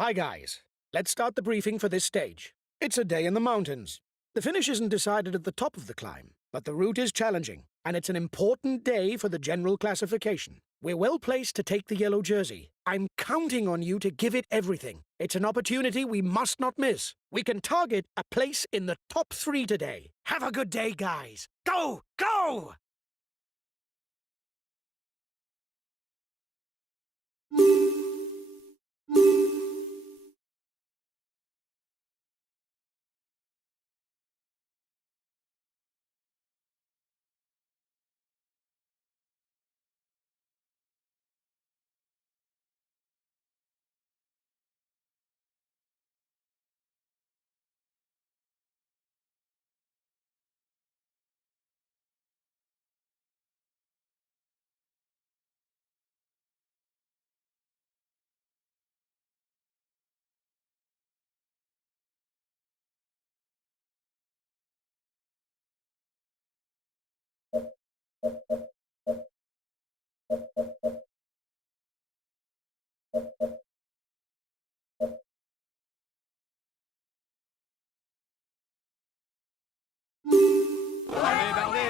Hi guys, let's start the briefing for this stage. It's a day in the mountains. The finish isn't decided at the top of the climb, but the route is challenging, and it's an important day for the general classification. We're well placed to take the yellow jersey. I'm counting on you to give it everything. It's an opportunity we must not miss. We can target a place in the top 3 today. Have a good day, guys. Go! Go!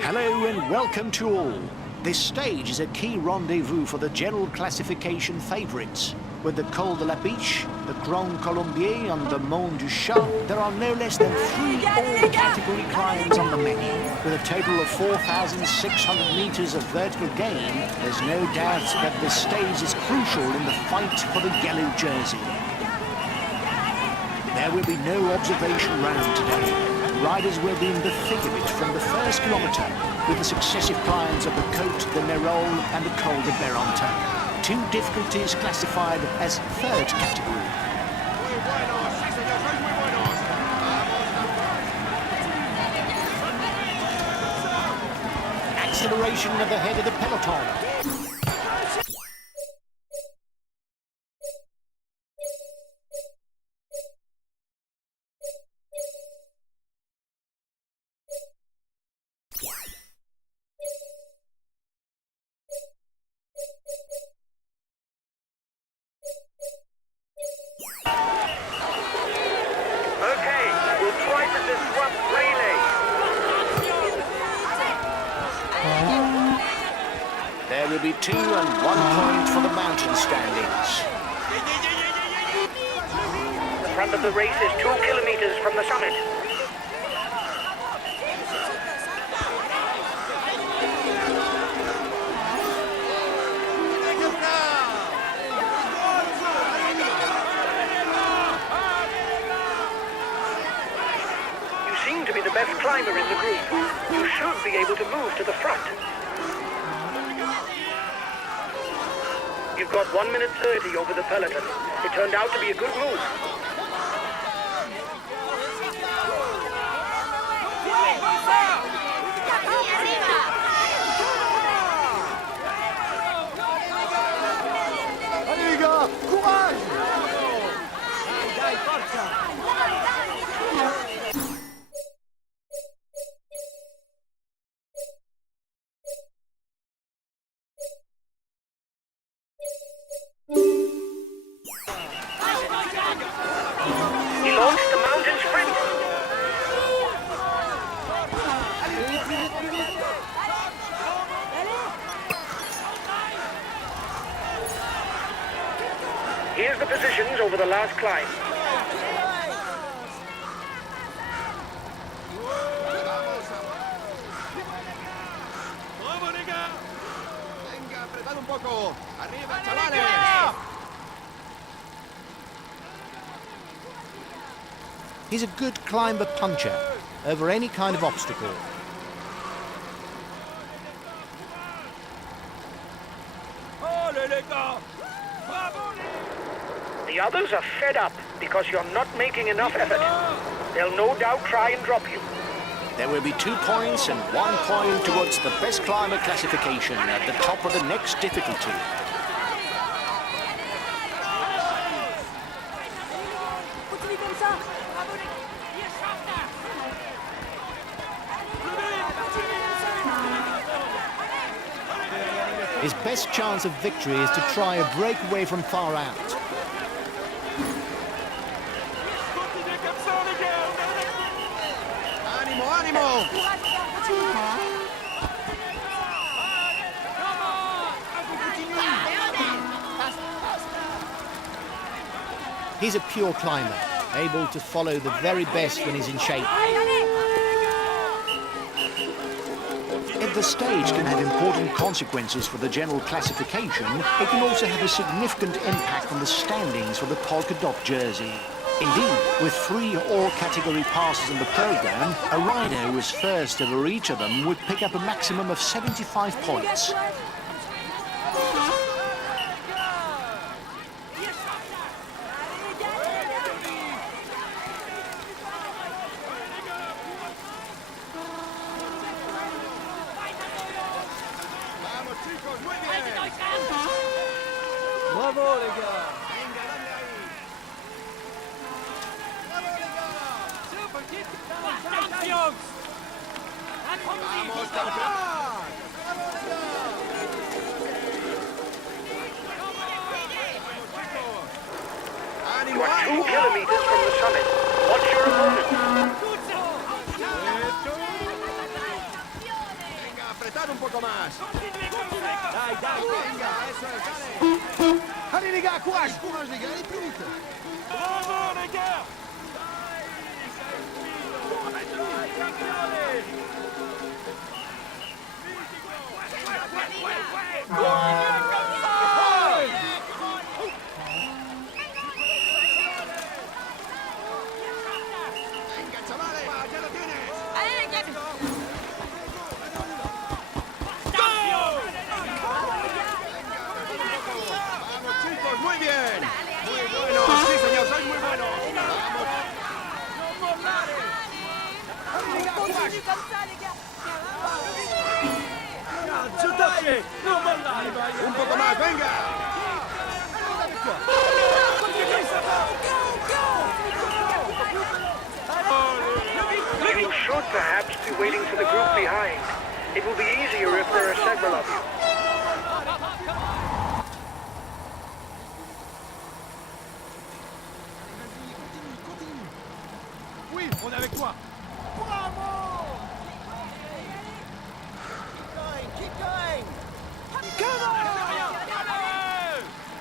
Hello and welcome to all. This stage is a key rendezvous for the general classification favourites. With the Col de la Biche, the Grand Colombier and the Mont du Chat, there are no less than 3 all-category climbs on the menu. With a total of 4,600 metres of vertical gain, there's no doubt that this stage is crucial in the fight for the yellow jersey. There will be no observation round today. Riders will be in the thick of it from the first kilometre, with the successive climbs of the Côte de Merol and the Col de Berentin. 2 difficulties classified as third category. Acceleration at the head of the peloton. There will be 2 and 1 point for the mountain standings. The front of the race is 2 kilometers from the summit. You seem to be the best climber in the group. You should be able to move to the front. You've got 1 minute 30 over the peloton. It turned out to be a good move. Allez les gars, courage! He launched the mountain sprint. Here's the positions over the last climb. Venga, apretad un poco. Arriba, chavales. He's a good climber puncher over any kind of obstacle. The others are fed up because you're not making enough effort. They'll no doubt try and drop you. There will be 2 points and 1 point towards the best climber classification at the top of the next difficulty. His best chance of victory is to try a breakaway from far out. ánimo! He's a pure climber, able to follow the very best when he's in shape. If the stage can have important consequences for the general classification, it can also have a significant impact on the standings for the polka dot jersey. Indeed, with 3 all-category passes in the program, a rider who is first over each of them would pick up a maximum of 75 points. ¡Vamos, chicos! ¡Muy bien! Bravo, les gars! ¡Venga, dale ahí! ¡Bravo, les gars! ¡Vamos, campeón! ¡Bravo, les gars! ¡Ánimo, You are 2 ánimo! kilometers from the summit. Watch your opponent. Venga, apretad un poco más. Dai, dai! Venga, eso es, dale. Allez les gars, courage! Courage les gars, allez plus vite! Bravo, les gars! Venga, chavales, ya lo tienes. Vamos, chicos, muy bien. Muy bueno, sí señor, sois muy buenos. Vamos. Dai, non mollare! Un poco más, venga. You should perhaps be waiting for the group behind. It will be easier if there are several of you. Oui, on est avec toi.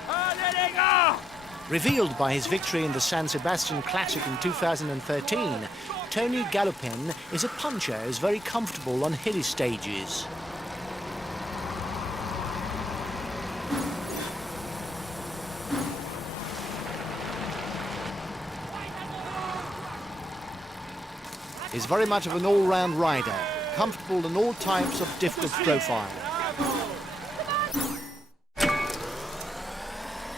Allez, les gars! Revealed by his victory in the San Sebastian Classic in 2013, Tony Galopin is a puncher who's very comfortable on hilly stages. He's very much of an all-round rider, comfortable in all types of difficult profile.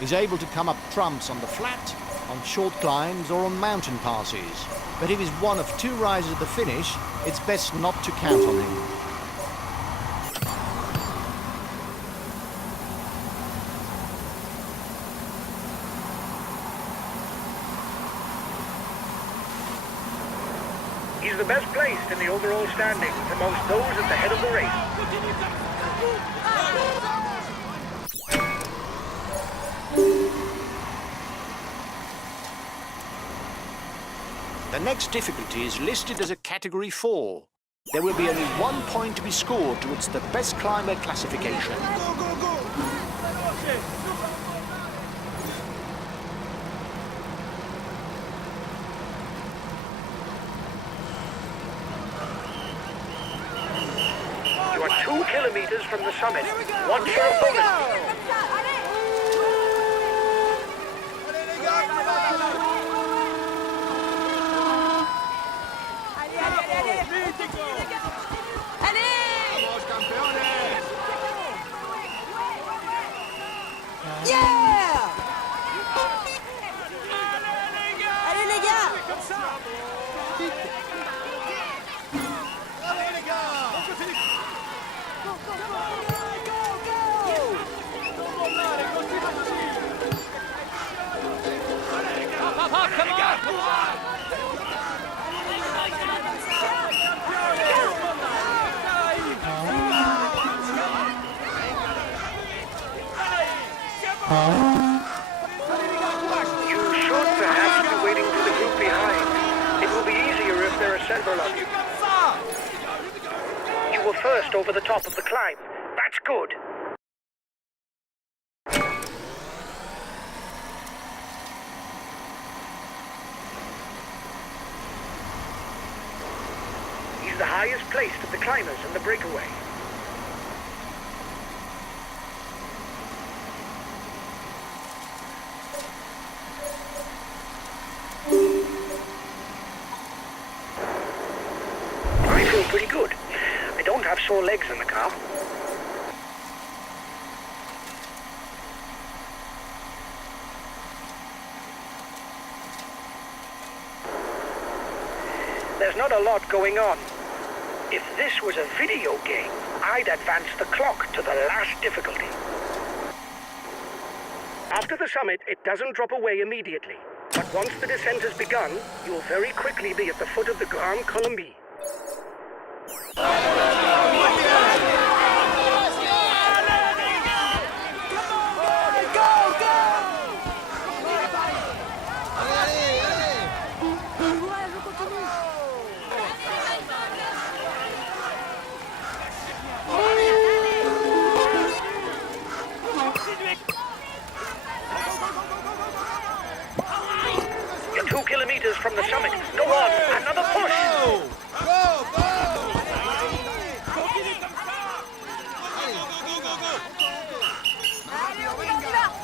He's able to come up trumps on the flat, on short climbs or on mountain passes. But if he's one of 2 rises at the finish, it's best not to count on him. He's the best placed in the overall standings amongst those at the head of the race. The next difficulty is listed as a Category 4. There will be only 1 point to be scored towards the best climber classification. Go, go, go. You are 2 kilometers from the summit. Watch your opponent. Allez les gars, vamos, campeones. Yeah! Allez les gars! Allez les gars. You should perhaps be waiting for the group behind. It will be easier if there are several of you. first over the top of the climb. That's good. He's the highest placed of the climbers in the breakaway. I feel pretty good. I don't have sore legs in the car. There's not a lot going on. If this was a video game, I'd advance the clock to the last difficulty. After the summit, it doesn't drop away immediately. But once the descent has begun, you'll very quickly be at the foot of the Grand Colombier. You're 2 kilometers from the summit. Go on, another push!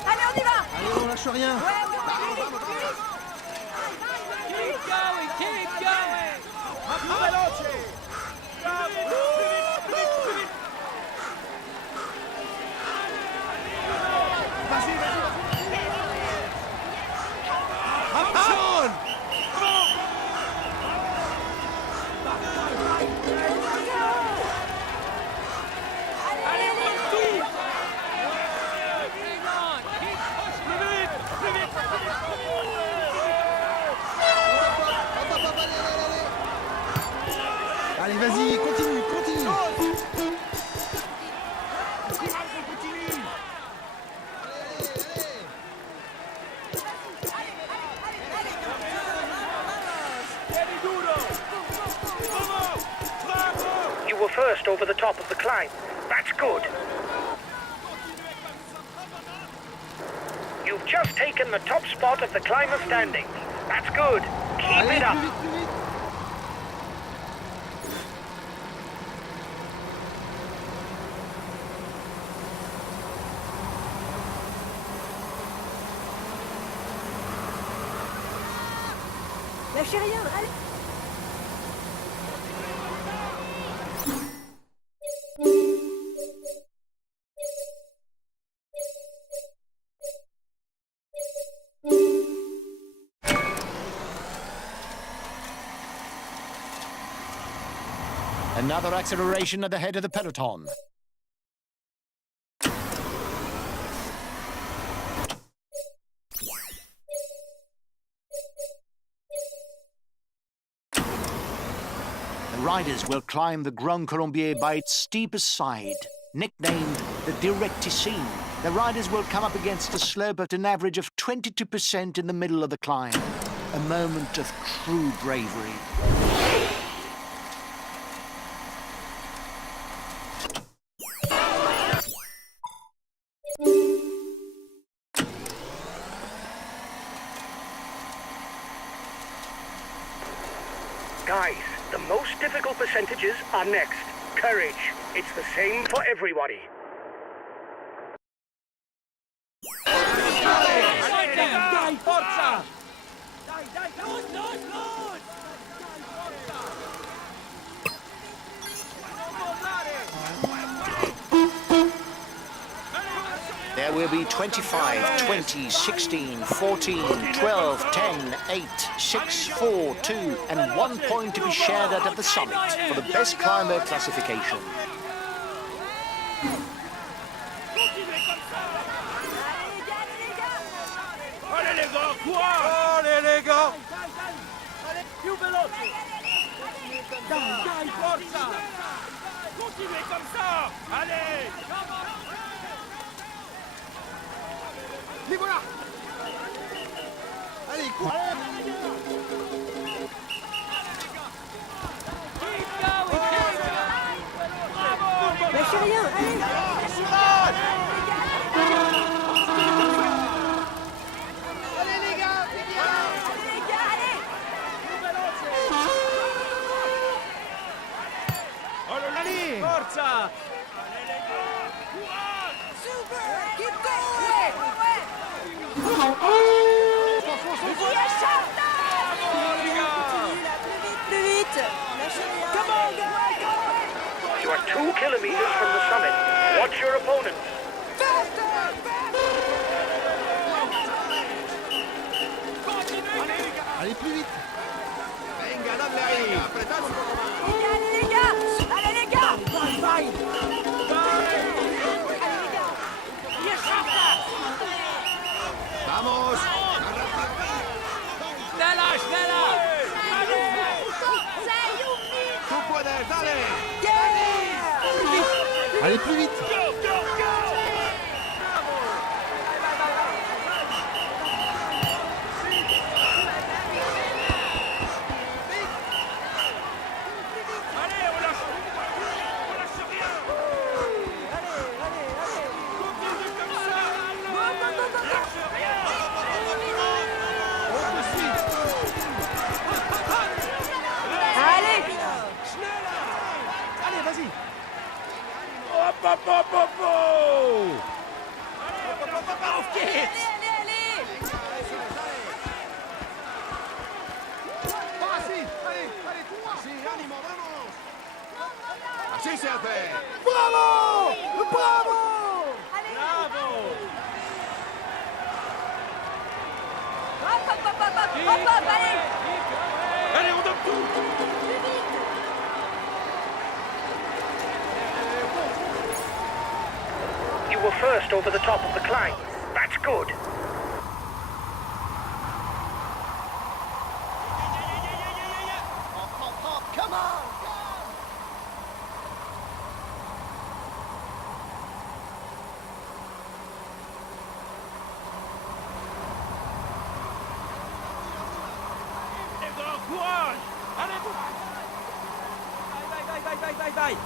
Allez, on y va. Allez, on lâche rien. Keep going! Action! Allez, vas-y, continue, continue. You were first over the top of the climb. That's good. You've just taken the top spot of the climber standings. That's good. Keep Allez, it up. plus vite, plus vite. Lâchez rien, allez. Another acceleration at the head of the peloton. The riders will climb the Grand Colombier by its steepest side. Nicknamed the Directicine, the riders will come up against a slope at an average of 22% in the middle of the climb. A moment of true bravery. Guys, the most difficult percentages are next. Courage. It's the same for everybody. Dai, forza! Dai, los! There will be 25, 20, 16, 14, 12, 10, 8, 6, 4, 2, and 1 point to be shared at the summit for the best climber classification. Allez les gars, quoi? Allez, les gars. Allez, più veloce! Dai, forza! Continuez comme ça! Allez! Les voilà. Allez, cours. Keep going! lâchez rien. Allez. Allez les gars, c'est bien. Allez les gars, allez. Allez, forza. Keep going. Vas-y, échappe là. Continue là, plus vite. Lâchez rien. Come on, guys. You are 2 kilometers from the summit. Watch your opponents. Allez plus vite. Venga, dale ahí. Apretad un poco más. Allez les gars. Allez les gars. Allez les gars. Vamos. Tú puedes, dale. Allez plus vite. Allez. Allez, vas-y. Hop, hop, hop, hop, hop. Auf geht's. Allez. Va, así. Allez, tú. Sí, ánimo, vamos. Así se hace. ¡Bravo! ¡Bravo! Hop, allez. Allez, on donne tout. You were first over the top of the climb. That's good. Come on. Les gars, courage. Allez, vous. Bye.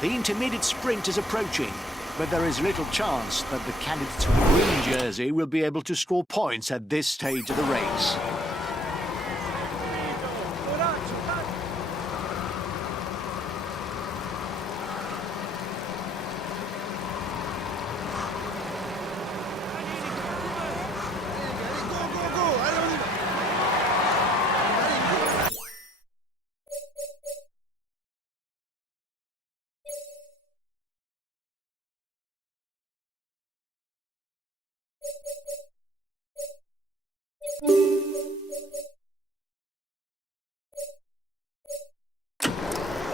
The intermediate sprint is approaching, but there is little chance that the candidates with the green jersey will be able to score points at this stage of the race.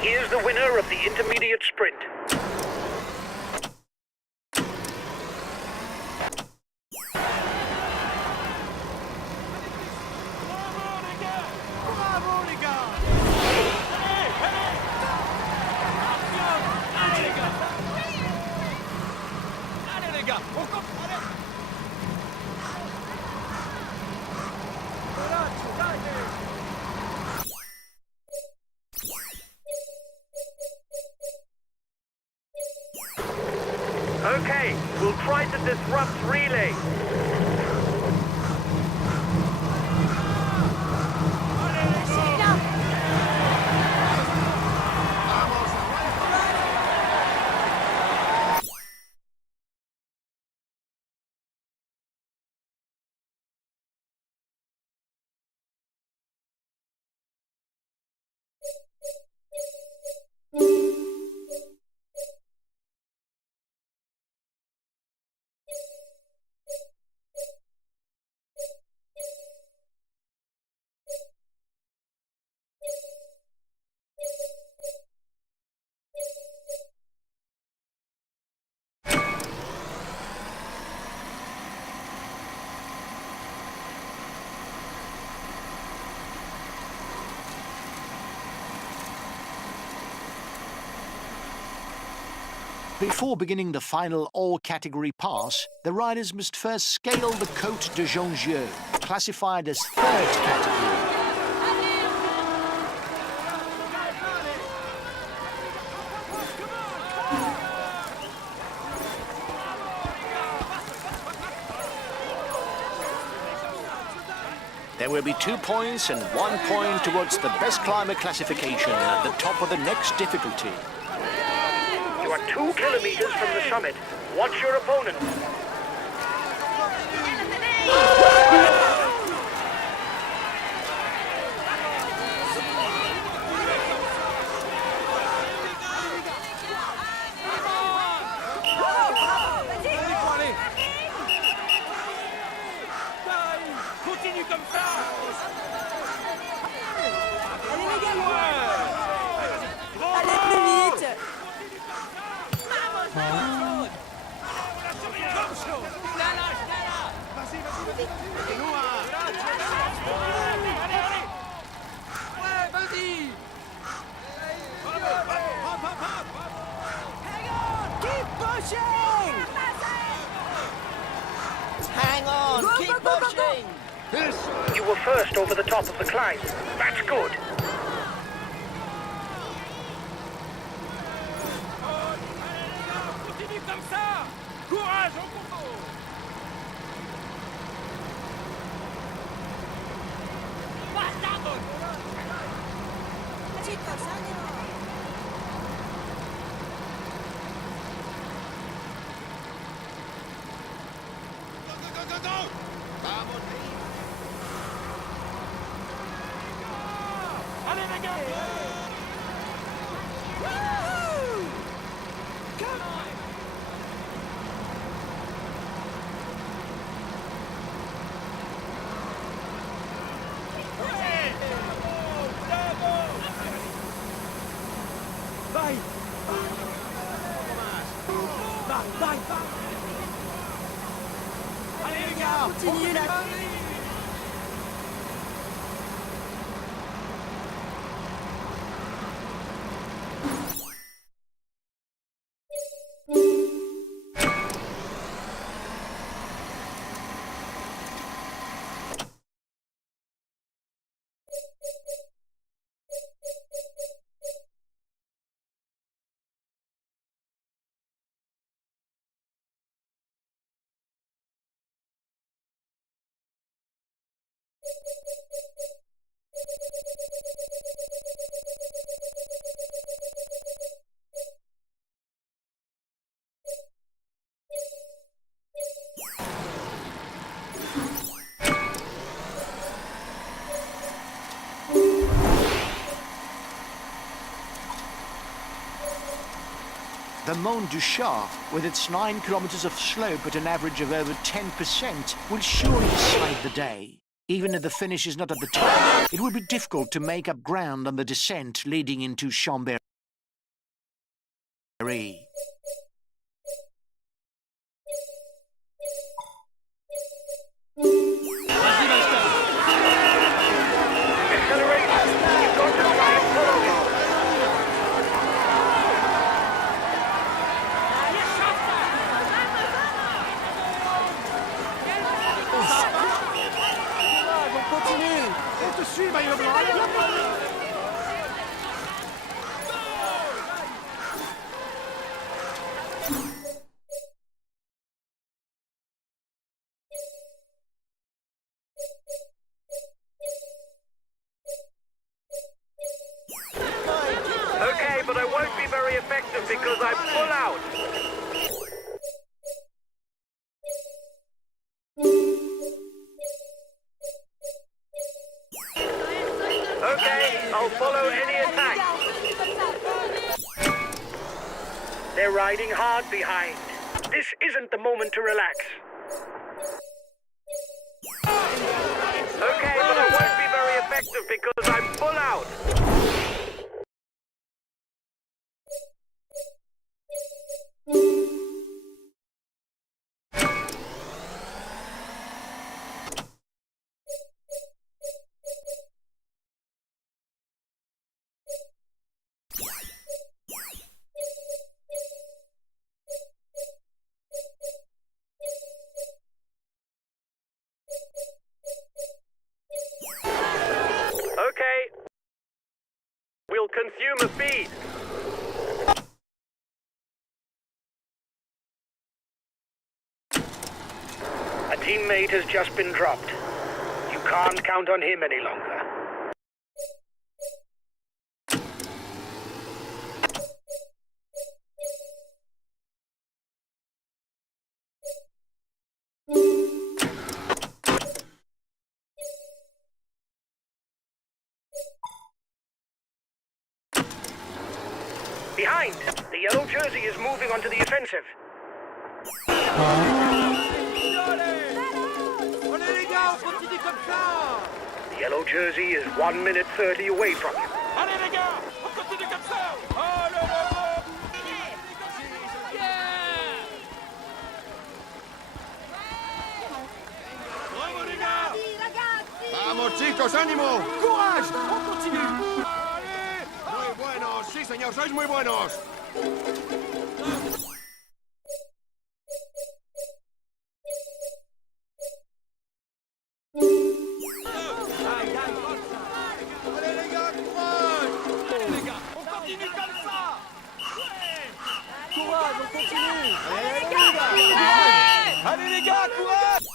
Here's the winner of the intermediate sprint. Okay, we'll try to disrupt relay. Before beginning the final all-category pass, the riders must first scale the Côte de Jongieu, classified as third category. There will be 2 points and 1 point towards the best climber classification at the top of the next difficulty. You are 2 kilometers from the summit. Watch your opponent. Continue comme ça. Allez les gars, allez plus vite. Ouais, vas-y. Keep pushing. Hang on, Go, keep go, go, go, go. pushing. You were first over the top of the climb. That's good. Continue comme ça. Courage, on court. Chicos, ánimo. Allez les gars. Vai. Vai. Allez les gars. Continue là. The Mont du Chat, with its 9 kilometers of slope at an average of over 10%, will surely decide the day. Even if the finish is not at the top, it will be difficult to make up ground on the descent leading into Chambéry. Accelerate. You've got to try and follow him. On continue. On te suit, maillot blanc. Okay, but I won't be very effective because I'm full out. Okay, I'll follow any attack. They're riding hard behind. This isn't the moment to relax. Okay, but I won't be very effective because I'm full out. consumer feed. A teammate has just been dropped. You can't count on him any longer. Behind! The yellow jersey is moving onto the offensive. Allez les gars, on continue comme ça. The yellow jersey is 1 minute 30 away from you. Allez les gars, on continue comme ça. Oh là là. Bravo les gars. Vamos chicos, ánimo. Courage, on continue. Muy buenos, sí señor, sois muy buenos. Allez les gars, courage. Allez les gars, on continue comme ça. Courage, on continue. Allez les gars, courage.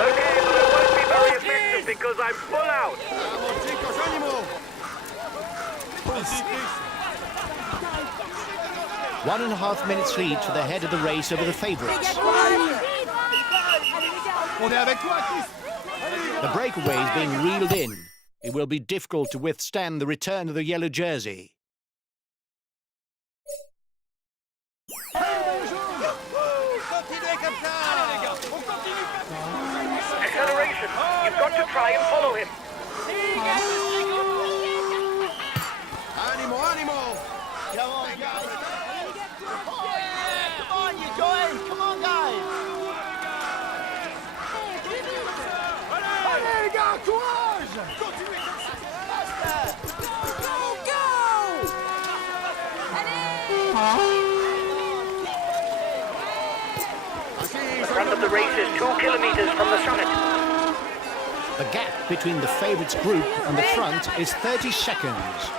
Okay, but it won't be very effective because I'm full out. Vamos chicos, ánimo. 1.5 minutes lead for the head of the race over the favourites. On est avec toi, Chris. The breakaway is being reeled in. It will be difficult to withstand the return of the yellow jersey. Continuez comme ça. Acceleration. You've got to try and follow him. Ánimo, ánimo. Allez les gars, courage. Continuez comme ça. The front of the race is 2 kilometers from the summit. The gap between the favourites group and the front is 30 seconds.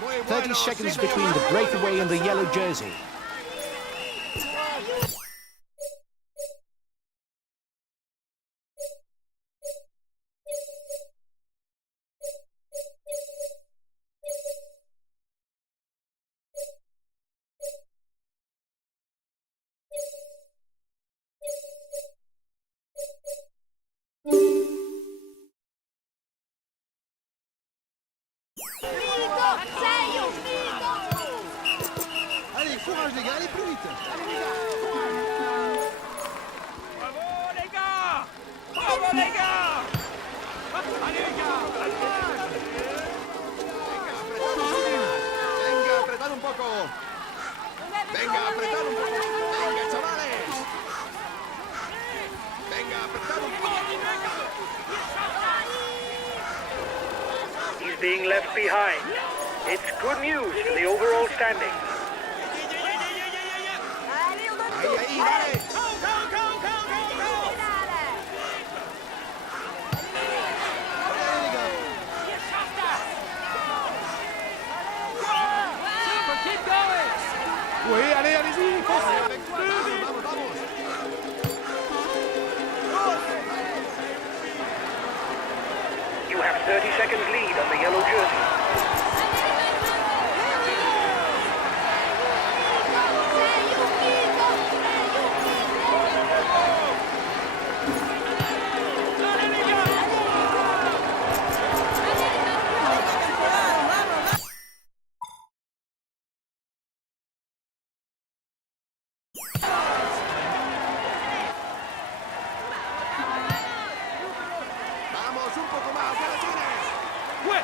Muy 30 buenos, seconds sí, between the breakaway and the yellow jersey. Allez, courage les gars, allez plus vite. Bravo les gars. Bravo les gars. Allez les gars. Venga, apretad un poco. Venga, apretad un poco. Venga, chavales. Venga, apretad un poco. He's being left behind. It's good news for the overall standing. Ahí, ahí, vale. Oui, allez, allez-y. Vamos, vamos, vamos. You have 30 seconds lead on the yellow jersey. Vamos, un poco más, ya lo tienes. Ouais.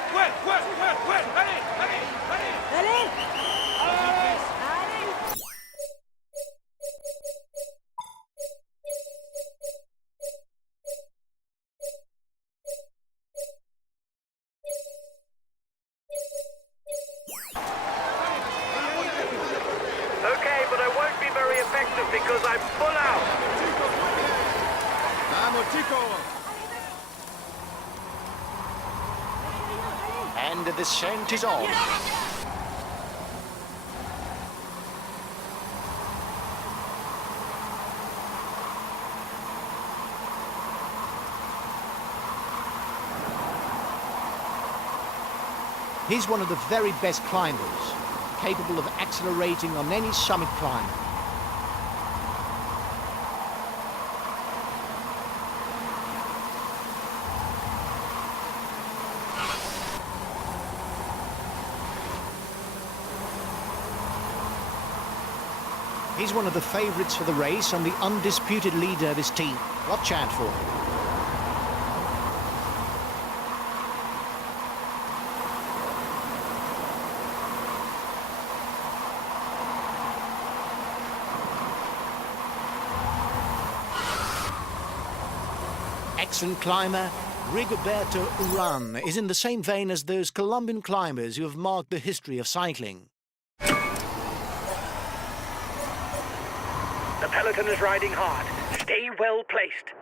And the descent is on. He's one of the very best climbers, capable of accelerating on any summit climb. He's one of the favourites for the race and the undisputed leader of his team. Watch out for him. Excellent climber, Rigoberto Urán is in the same vein as those Colombian climbers who have marked the history of cycling. The peloton is riding hard. Stay well placed.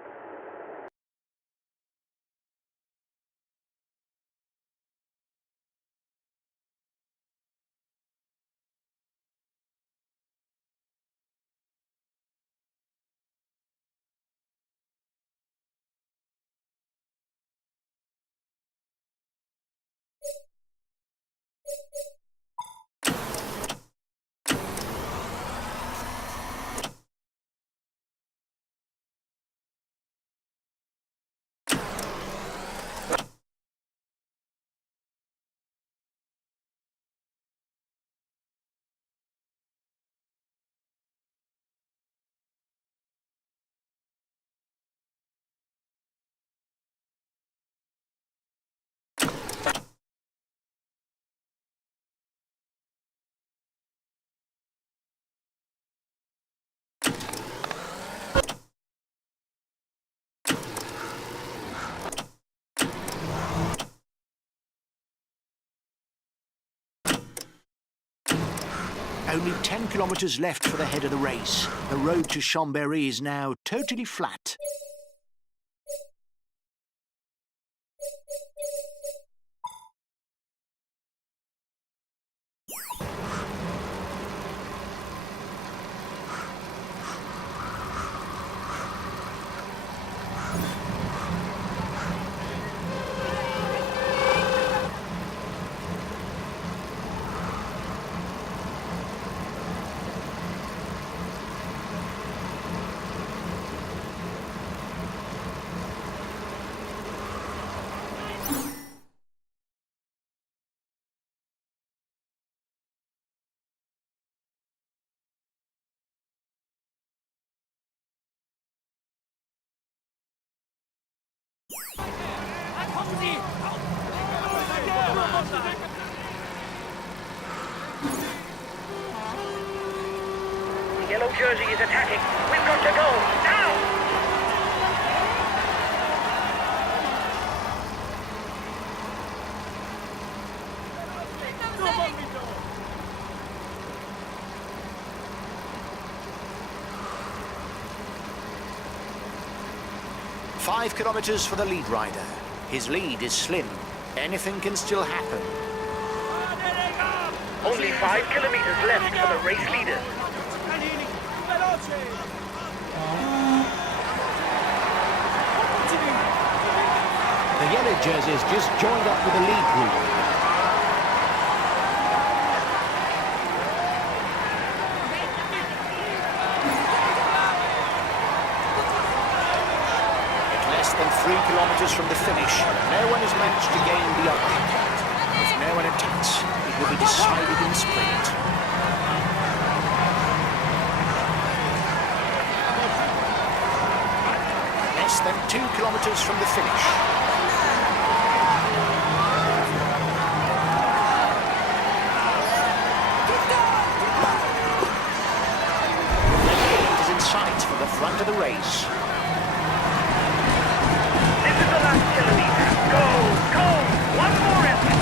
Only 10 kilometres left for the head of the race. The road to Chambéry is now totally flat. The yellow jersey is attacking. We've got to go. Now! Five kilometres for the lead rider. His lead is slim. Anything can still happen. Only 5 kilometers left for the race leader. The yellow jerseys just joined up with the lead group. Less than 3 kilometres from the finish. No one has managed to gain the upper hand. If no one attacks, it will be decided in sprint. Less than 2 kilometres from the finish. The lead is in sight for the front of the race. This is the last kilometer. Go, go! One more effort.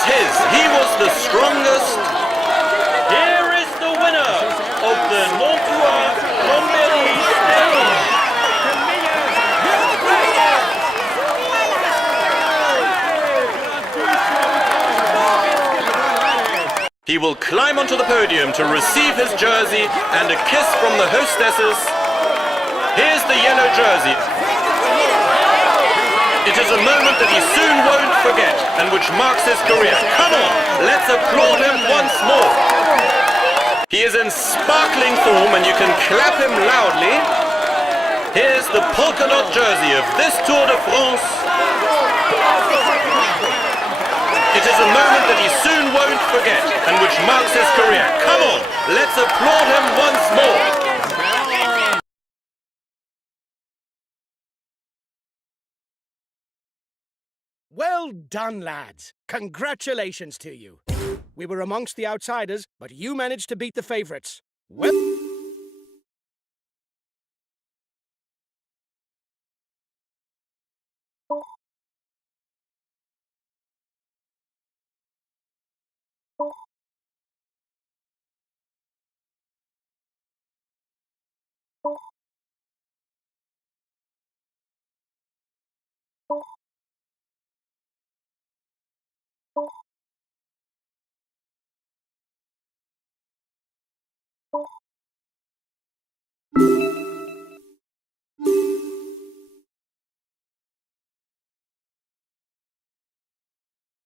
was his. He was the strongest. Here is the winner of the Montois Chambéry stage. He will climb onto the podium to receive his jersey and a kiss from the hostesses. Here's the yellow jersey. It is a moment that he soon won't forget and which marks his career. Come on, let's applaud him once more. He is in sparkling form and you can clap him loudly. Here's the polka dot jersey of this Tour de France. It is a moment that he soon won't forget and which marks his career. Come on, let's applaud him once more. Well done, lads. Congratulations to you. We were amongst the outsiders, but you managed to beat the favourites. Well...